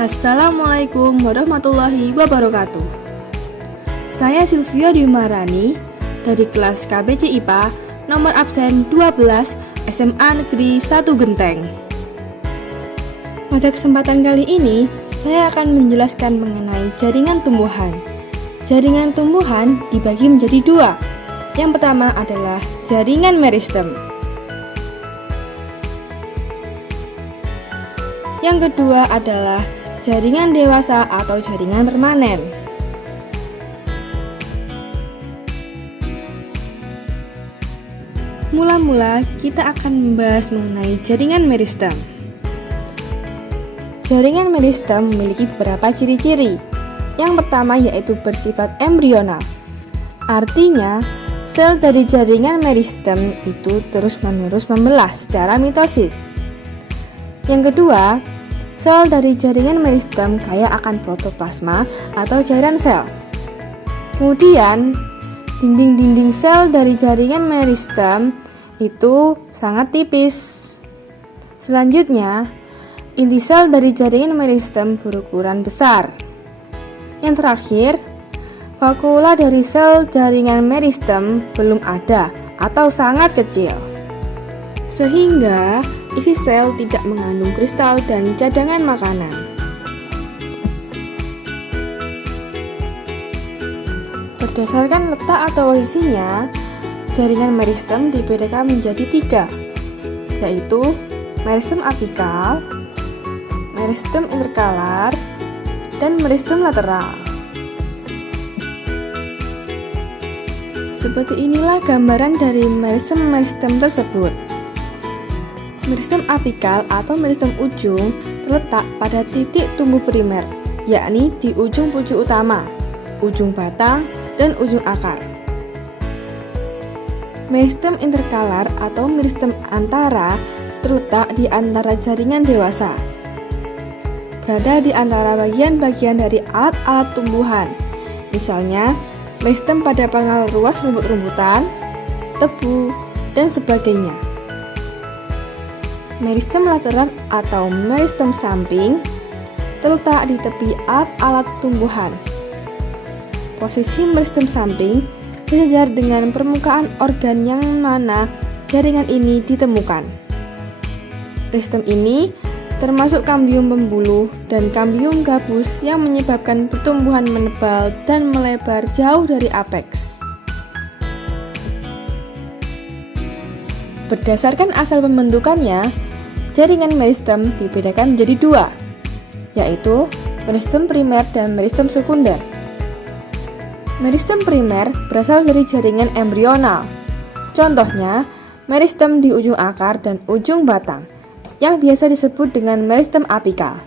Assalamualaikum warahmatullahi wabarakatuh. Saya Silvia Dimarani dari kelas KBC IPA nomor absen 12 SMA Negeri 1 Genteng. Pada kesempatan kali ini, saya akan menjelaskan mengenai jaringan tumbuhan. Jaringan tumbuhan dibagi menjadi dua. Yang pertama adalah jaringan meristem. Yang kedua adalah jaringan dewasa atau jaringan permanen. Mula-mula kita akan membahas mengenai jaringan meristem. Jaringan meristem memiliki beberapa ciri-ciri. Yang pertama yaitu bersifat embrional. Artinya, sel dari jaringan meristem itu terus-menerus membelah secara mitosis. Yang kedua, sel dari jaringan meristem kaya akan protoplasma atau cairan sel. Kemudian, dinding-dinding sel dari jaringan meristem itu sangat tipis. Selanjutnya, inti sel dari jaringan meristem berukuran besar. Yang terakhir, vakula dari sel jaringan meristem belum ada atau sangat kecil, sehingga isi sel tidak mengandung kristal dan cadangan makanan. Berdasarkan letak atau posisinya, jaringan meristem dibedakan menjadi 3, yaitu meristem apikal, meristem interkalar, dan meristem lateral. Seperti inilah gambaran dari meristem-meristem tersebut. Meristem apikal atau meristem ujung terletak pada titik tumbuh primer, yakni di ujung pucuk utama, ujung batang, dan ujung akar. Meristem interkalar atau meristem antara terletak di antara jaringan dewasa, berada di antara bagian-bagian dari alat-alat tumbuhan, misalnya meristem pada pangkal ruas rumput-rumputan, tebu, dan sebagainya. Meristem lateral atau meristem samping terletak di tepi alat-alat tumbuhan. Posisi meristem samping sejajar dengan permukaan organ yang mana jaringan ini ditemukan. Meristem ini termasuk kambium pembuluh dan kambium gabus yang menyebabkan pertumbuhan menebal dan melebar jauh dari apeks. Berdasarkan asal pembentukannya, jaringan meristem dibedakan menjadi 2, yaitu meristem primer dan meristem sekunder. Meristem primer berasal dari jaringan embrional. Contohnya, meristem di ujung akar dan ujung batang, yang biasa disebut dengan meristem apikal.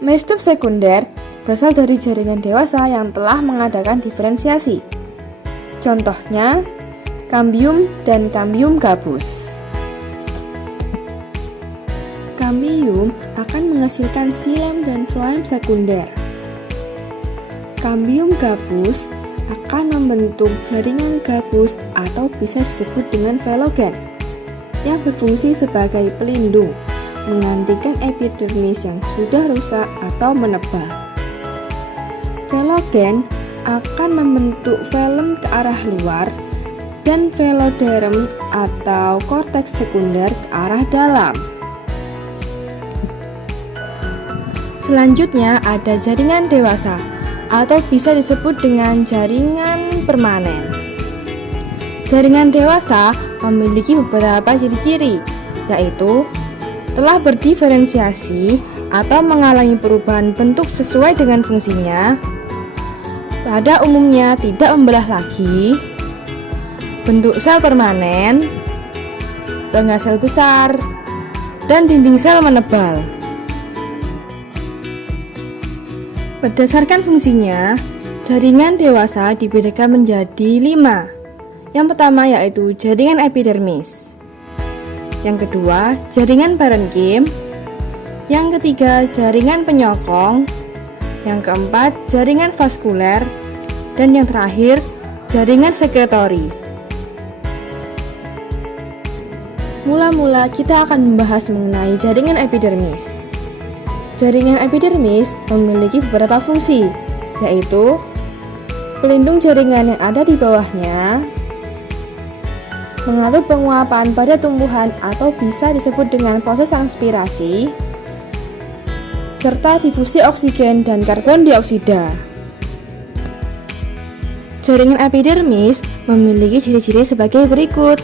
Meristem sekunder berasal dari jaringan dewasa yang telah mengadakan diferensiasi. Contohnya, kambium dan kambium gabus. Kambium akan menghasilkan xilem dan floem sekunder. Kambium gabus akan membentuk jaringan gabus atau bisa disebut dengan velogen, yang berfungsi sebagai pelindung, menggantikan epidermis yang sudah rusak atau menebal. Velogen akan membentuk velum ke arah luar dan veloderm atau korteks sekunder ke arah dalam. Selanjutnya ada jaringan dewasa atau bisa disebut dengan jaringan permanen. Jaringan dewasa memiliki beberapa ciri-ciri, yaitu telah berdiferensiasi atau mengalami perubahan bentuk sesuai dengan fungsinya, pada umumnya tidak membelah lagi, bentuk sel permanen, rongga sel besar, dan dinding sel menebal. Berdasarkan fungsinya, jaringan dewasa dibedakan menjadi 5. Yang pertama yaitu jaringan epidermis. Yang kedua, jaringan parenkim. Yang ketiga, jaringan penyokong. Yang keempat, jaringan vaskuler. Dan yang terakhir, jaringan sekretori. Mula-mula kita akan membahas mengenai jaringan epidermis. Jaringan epidermis memiliki beberapa fungsi, yaitu pelindung jaringan yang ada di bawahnya, mengatur penguapan pada tumbuhan atau bisa disebut dengan proses transpirasi, serta difusi oksigen dan karbon dioksida. Jaringan epidermis memiliki ciri-ciri sebagai berikut.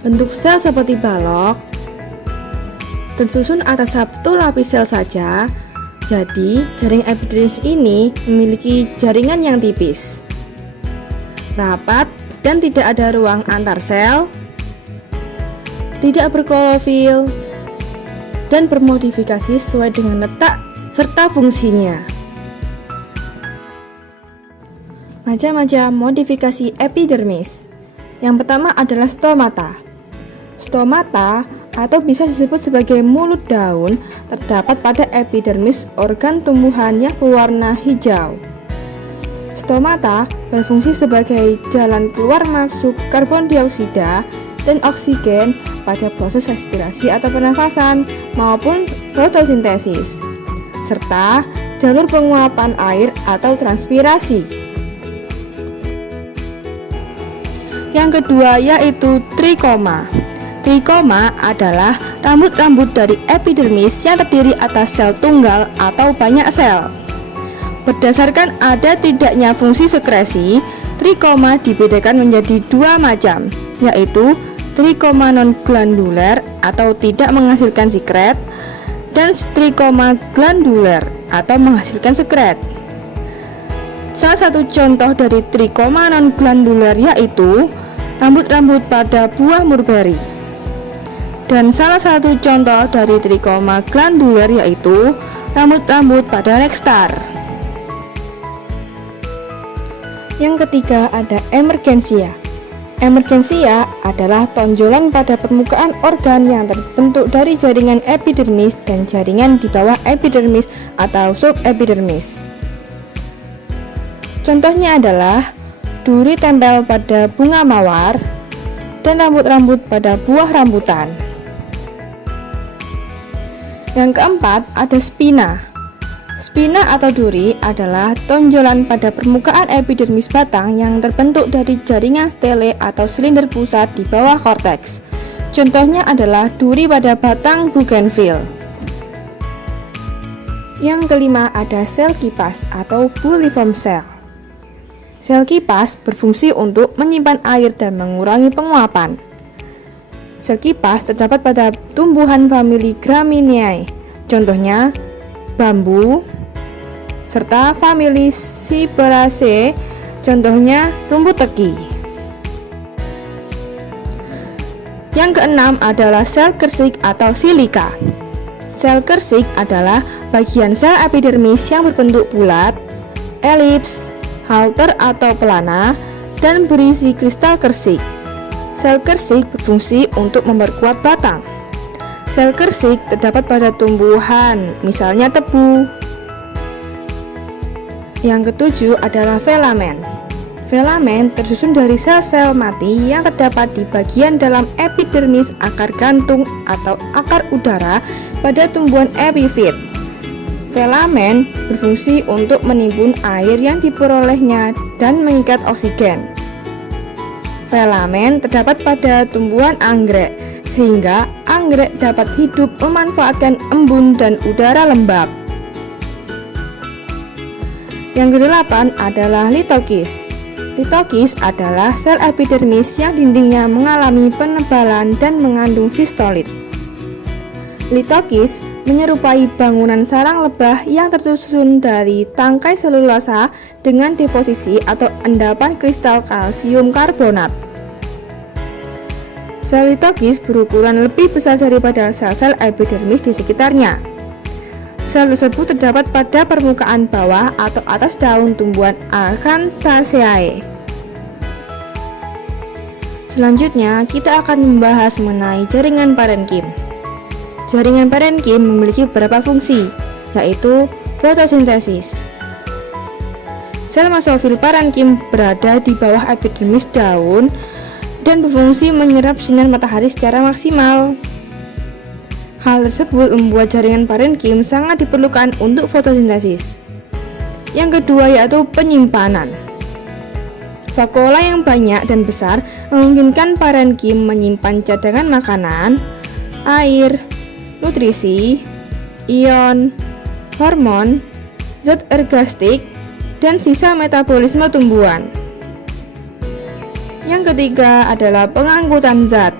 Bentuk sel seperti balok, tersusun atas satu lapis sel saja. Jadi, jaringan epidermis ini memiliki jaringan yang tipis, rapat, dan tidak ada ruang antar sel, tidak berklorofil, dan bermodifikasi sesuai dengan letak serta fungsinya. Macam-macam modifikasi epidermis. Yang pertama adalah stomata. Stomata atau bisa disebut sebagai mulut daun terdapat pada epidermis organ tumbuhan yang berwarna hijau. Stomata berfungsi sebagai jalan keluar masuk karbon dioksida dan oksigen pada proses respirasi atau pernafasan maupun fotosintesis, serta jalur penguapan air atau transpirasi. Yang kedua yaitu trikoma. Trikoma adalah rambut-rambut dari epidermis yang terdiri atas sel tunggal atau banyak sel. Berdasarkan ada tidaknya fungsi sekresi, trikoma dibedakan menjadi dua macam, yaitu trikoma non-glanduler atau tidak menghasilkan sekret, dan trikoma glanduler atau menghasilkan sekret. Salah satu contoh dari trikoma non-glanduler yaitu rambut-rambut pada buah mulberry. Dan salah satu contoh dari trikoma glanduler yaitu rambut-rambut pada nekstar. Yang ketiga ada emergensia. Emergensia adalah tonjolan pada permukaan organ yang terbentuk dari jaringan epidermis dan jaringan di bawah epidermis atau subepidermis. Contohnya adalah duri tempel pada bunga mawar dan rambut-rambut pada buah rambutan. Yang keempat ada spina. Spina atau duri adalah tonjolan pada permukaan epidermis batang yang terbentuk dari jaringan stele atau silinder pusat di bawah korteks. Contohnya adalah duri pada batang bougainville. Yang kelima ada sel kipas atau bulliform cell. Sel kipas berfungsi untuk menyimpan air dan mengurangi penguapan. Sel kipas terdapat pada tumbuhan famili Gramineae, contohnya bambu, serta famili Ciberaceae, contohnya rumput teki. Yang keenam adalah sel kersik atau silika. Sel kersik adalah bagian sel epidermis yang berbentuk bulat, elips, halter atau pelana, dan berisi kristal kersik. Sel kersik berfungsi untuk memperkuat batang. Sel kersik terdapat pada tumbuhan, misalnya tebu. Yang ketujuh adalah filamen. Filamen tersusun dari sel-sel mati yang terdapat di bagian dalam epidermis akar gantung atau akar udara pada tumbuhan epifit. Filamen berfungsi untuk menimbun air yang diperolehnya dan mengikat oksigen. Filamen terdapat pada tumbuhan anggrek, sehingga anggrek dapat hidup memanfaatkan embun dan udara lembab. Yang kedelapan adalah litokis. Litokis adalah sel epidermis yang dindingnya mengalami penebalan dan mengandung sistolit. Litokis menyerupai bangunan sarang lebah yang tersusun dari tangkai selulosa dengan deposisi atau endapan kristal kalsium karbonat. Sel litokis berukuran lebih besar daripada sel-sel epidermis di sekitarnya. Sel tersebut terdapat pada permukaan bawah atau atas daun tumbuhan Acanthaceae. Selanjutnya, kita akan membahas mengenai jaringan parenkim. Jaringan parenkim memiliki beberapa fungsi, yaitu fotosintesis. Sel mesofil parenkim berada di bawah epidermis daun dan berfungsi menyerap sinar matahari secara maksimal. Hal tersebut membuat jaringan parenkim sangat diperlukan untuk fotosintesis. Yang kedua yaitu penyimpanan. Vakuola yang banyak dan besar memungkinkan parenkim menyimpan cadangan makanan, air, nutrisi, ion, hormon, zat ergastik, dan sisa metabolisme tumbuhan. Yang ketiga adalah pengangkutan zat.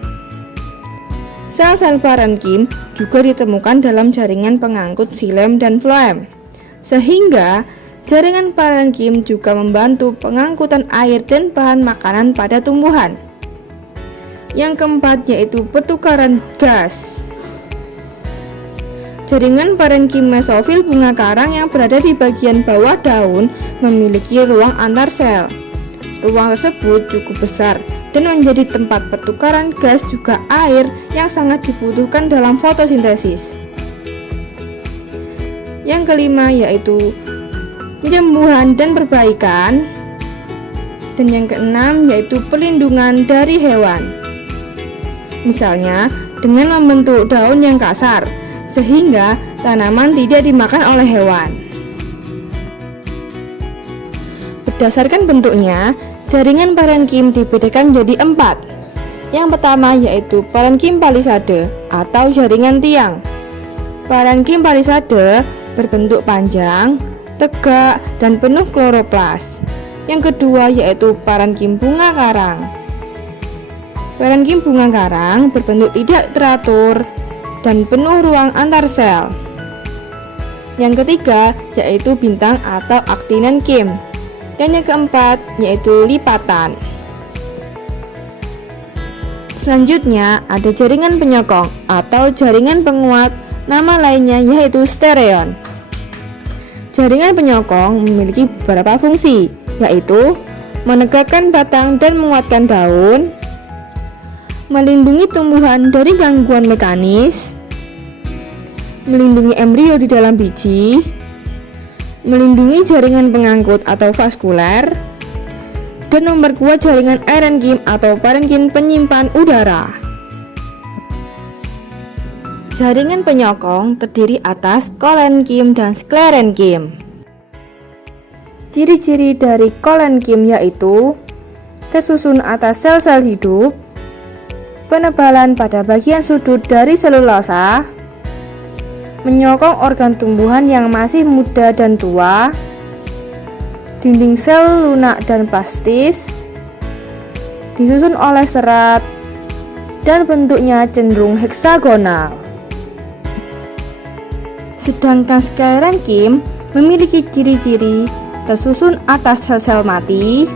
Sel-sel parenkim juga ditemukan dalam jaringan pengangkut xilem dan floem, sehingga jaringan parenkim juga membantu pengangkutan air dan bahan makanan pada tumbuhan. Yang keempat yaitu pertukaran gas. Jaringan parenkim mesofil bunga karang yang berada di bagian bawah daun memiliki ruang antar sel. Ruang tersebut cukup besar dan menjadi tempat pertukaran gas juga air yang sangat dibutuhkan dalam fotosintesis. Yang kelima yaitu penyembuhan dan perbaikan. Dan yang keenam yaitu perlindungan dari hewan. Misalnya dengan membentuk daun yang kasar sehingga tanaman tidak dimakan oleh hewan. Berdasarkan bentuknya, jaringan parenkim dibedakan menjadi 4. Yang pertama yaitu parenkim palisade atau jaringan tiang. Parenkim palisade berbentuk panjang, tegak, dan penuh kloroplas. Yang kedua yaitu parenkim bunga karang. Parenkim bunga karang berbentuk tidak teratur dan penuh ruang antar sel. Yang ketiga yaitu bintang atau actinenkim. Dan yang keempat yaitu lipatan. Selanjutnya ada jaringan penyokong atau jaringan penguat, nama lainnya yaitu stereon. Jaringan penyokong memiliki beberapa fungsi, yaitu menegakkan batang dan menguatkan daun, melindungi tumbuhan dari gangguan mekanis, melindungi embrio di dalam biji, melindungi jaringan pengangkut atau vaskuler, dan memperkuat jaringan erenkim atau parenkim penyimpan udara. Jaringan penyokong terdiri atas kolenkim dan sklerenkim. Ciri-ciri dari kolenkim yaitu tersusun atas sel-sel hidup, penebalan pada bagian sudut dari selulosa, menyokong organ tumbuhan yang masih muda dan tua, dinding sel lunak dan plastis, disusun oleh serat, dan bentuknya cenderung heksagonal. Sedangkan sklerenkim memiliki ciri-ciri tersusun atas sel-sel mati,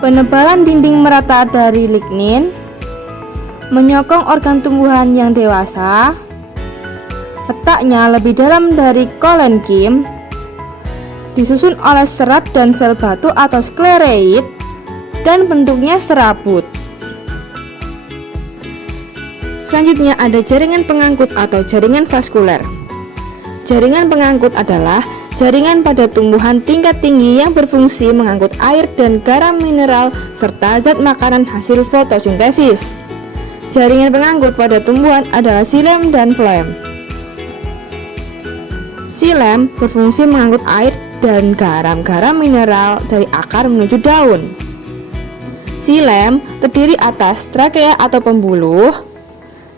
penebalan dinding merata dari lignin, menyokong organ tumbuhan yang dewasa, letaknya lebih dalam dari kolenkim, disusun oleh serat dan sel batu atau sklereid, dan bentuknya serabut. Selanjutnya ada jaringan pengangkut atau jaringan vaskuler. Jaringan pengangkut adalah jaringan pada tumbuhan tingkat tinggi yang berfungsi mengangkut air dan garam mineral serta zat makanan hasil fotosintesis. Jaringan pengangkut pada tumbuhan adalah xilem dan floem. Xilem berfungsi mengangkut air dan garam-garam mineral dari akar menuju daun. Xilem terdiri atas trakea atau pembuluh,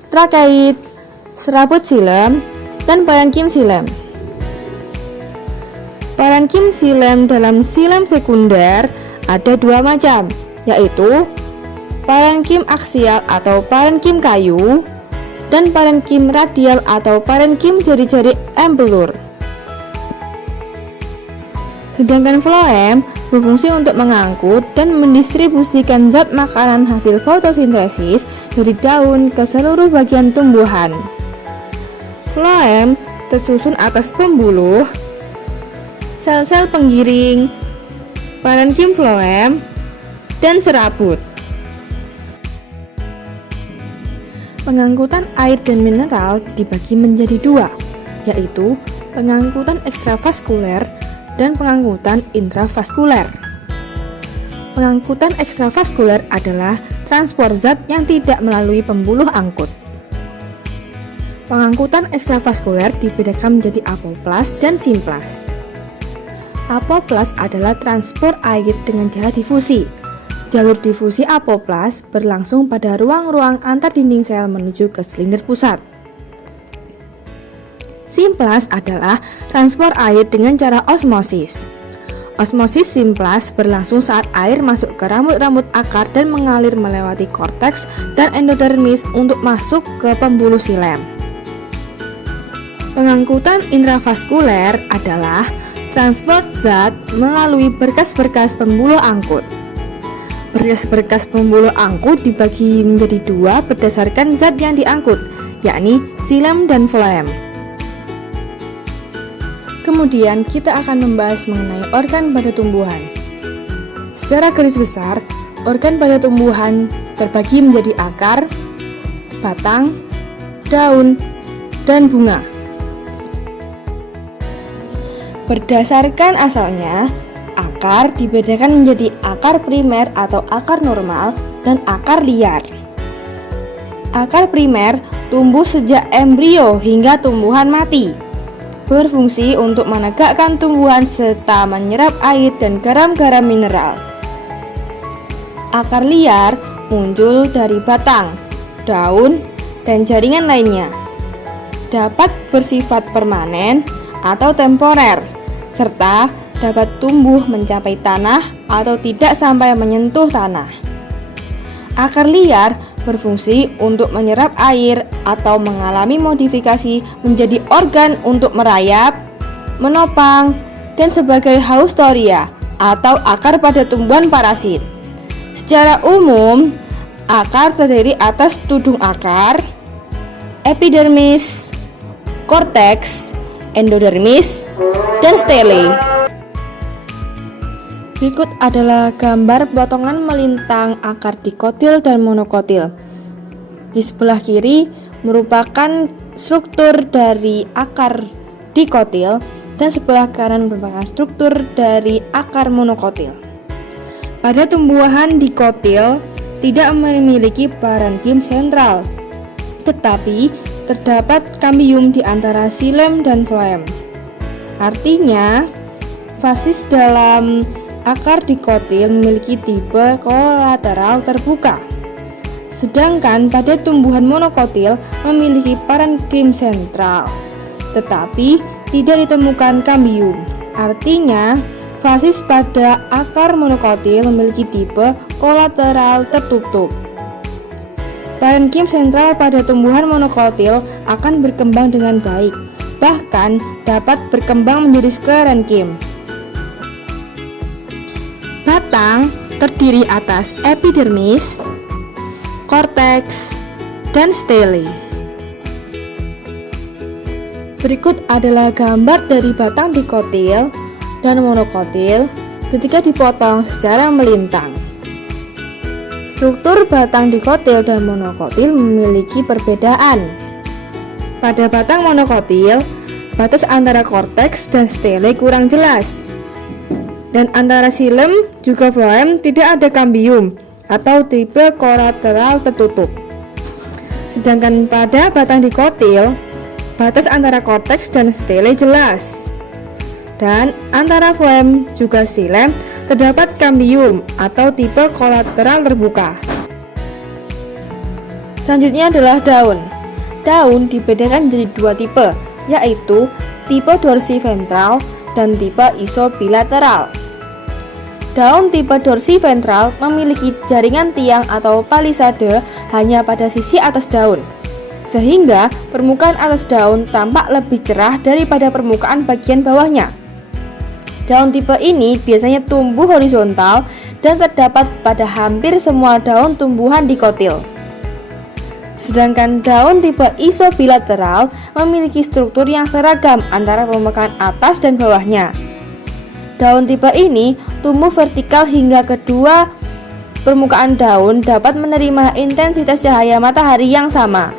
trakeid, serabut xilem, dan parenkim xilem. Parenkim xilem dalam xilem sekunder ada dua macam, yaitu parenkim aksial atau parenkim kayu, dan parenkim radial atau parenkim jari-jari empelur. Sedangkan floem berfungsi untuk mengangkut dan mendistribusikan zat makanan hasil fotosintesis dari daun ke seluruh bagian tumbuhan. Floem tersusun atas pembuluh, sel-sel penggiring, parenkim floem, dan serabut. Pengangkutan air dan mineral dibagi menjadi dua, yaitu pengangkutan ekstravaskuler dan pengangkutan intravaskuler. Pengangkutan ekstravaskuler adalah transport zat yang tidak melalui pembuluh angkut. Pengangkutan ekstravaskuler dibedakan menjadi apoplas dan simplas. Apoplas adalah transport air dengan cara difusi. Jalur difusi apoplas berlangsung pada ruang-ruang antar dinding sel menuju ke silinder pusat. Simplas adalah transport air dengan cara osmosis. Osmosis simplas berlangsung saat air masuk ke rambut-rambut akar dan mengalir melewati korteks dan endodermis untuk masuk ke pembuluh silem. Pengangkutan intravaskuler adalah transport zat melalui berkas-berkas pembuluh angkut. Berkas-berkas pembuluh angkut dibagi menjadi dua berdasarkan zat yang diangkut, yakni xilem dan floem. Kemudian kita akan membahas mengenai organ pada tumbuhan. Secara garis besar, organ pada tumbuhan terbagi menjadi akar, batang, daun, dan bunga. Berdasarkan asalnya, akar dibedakan menjadi akar primer atau akar normal dan akar liar. Akar primer tumbuh sejak embrio hingga tumbuhan mati, berfungsi untuk menegakkan tumbuhan serta menyerap air dan garam-garam mineral. Akar liar muncul dari batang, daun, dan jaringan lainnya. Dapat bersifat permanen atau temporer, serta dapat tumbuh mencapai tanah atau tidak sampai menyentuh tanah. Akar liar berfungsi untuk menyerap air atau mengalami modifikasi menjadi organ untuk merayap, menopang, dan sebagai haustoria atau akar pada tumbuhan parasit. Secara umum, akar terdiri atas tudung akar, epidermis, korteks, endodermis, dan stele. Berikut adalah gambar potongan melintang akar dikotil dan monokotil. Di sebelah kiri merupakan struktur dari akar dikotil dan sebelah kanan merupakan struktur dari akar monokotil. Pada tumbuhan dikotil tidak memiliki parenkim sentral, tetapi terdapat kambium di antara xilem dan floem. Artinya, fasis dalam akar dikotil memiliki tipe kolateral terbuka, sedangkan pada tumbuhan monokotil memiliki parenkim sentral, tetapi tidak ditemukan kambium. Artinya, fasis pada akar monokotil memiliki tipe kolateral tertutup. Parenkim sentral pada tumbuhan monokotil akan berkembang dengan baik, bahkan dapat berkembang menjadi sklerenkim. Batang terdiri atas epidermis, korteks, dan stele. Berikut adalah gambar dari batang dikotil dan monokotil ketika dipotong secara melintang. Struktur batang dikotil dan monokotil memiliki perbedaan. Pada batang monokotil, batas antara korteks dan stele kurang jelas, dan antara xilem juga floem tidak ada kambium atau tipe kolateral tertutup. Sedangkan pada batang dikotil, batas antara korteks dan stele jelas, dan antara floem juga xilem terdapat kambium atau tipe kolateral terbuka. Selanjutnya adalah daun. Daun dibedakan menjadi dua tipe, yaitu tipe dorsiventral dan tipe isobilateral. Daun tipe dorsiventral memiliki jaringan tiang atau palisade hanya pada sisi atas daun, sehingga permukaan atas daun tampak lebih cerah daripada permukaan bagian bawahnya. Daun tipe ini biasanya tumbuh horizontal dan terdapat pada hampir semua daun tumbuhan dikotil. Sedangkan daun tipe isobilateral memiliki struktur yang seragam antara permukaan atas dan bawahnya. Daun tipe ini tumbuh vertikal hingga kedua permukaan daun dapat menerima intensitas cahaya matahari yang sama.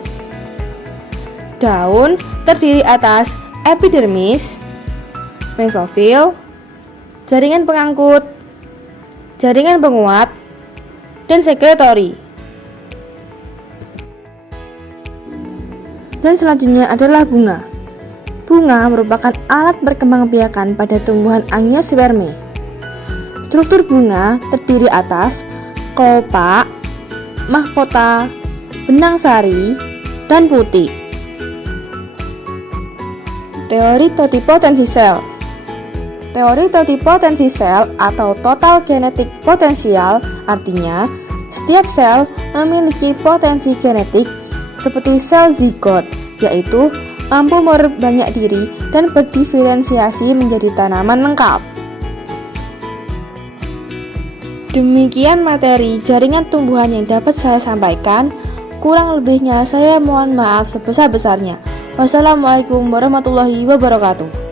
Daun terdiri atas epidermis, mesofil, jaringan pengangkut, jaringan penguat, dan sekretori. Dan selanjutnya adalah bunga. Bunga merupakan alat perkembangbiakan pada tumbuhan Angiospermae. Struktur bunga terdiri atas kelopak, mahkota, benang sari, dan putik. Teori totipotensi sel. Teori totipotensi sel atau total genetik potensial artinya setiap sel memiliki potensi genetik seperti sel zigot, yaitu mampu memperbanyak diri dan berdiferensiasi menjadi tanaman lengkap. Demikian materi jaringan tumbuhan yang dapat saya sampaikan. Kurang lebihnya saya mohon maaf sebesar-besarnya. Wassalamualaikum warahmatullahi wabarakatuh.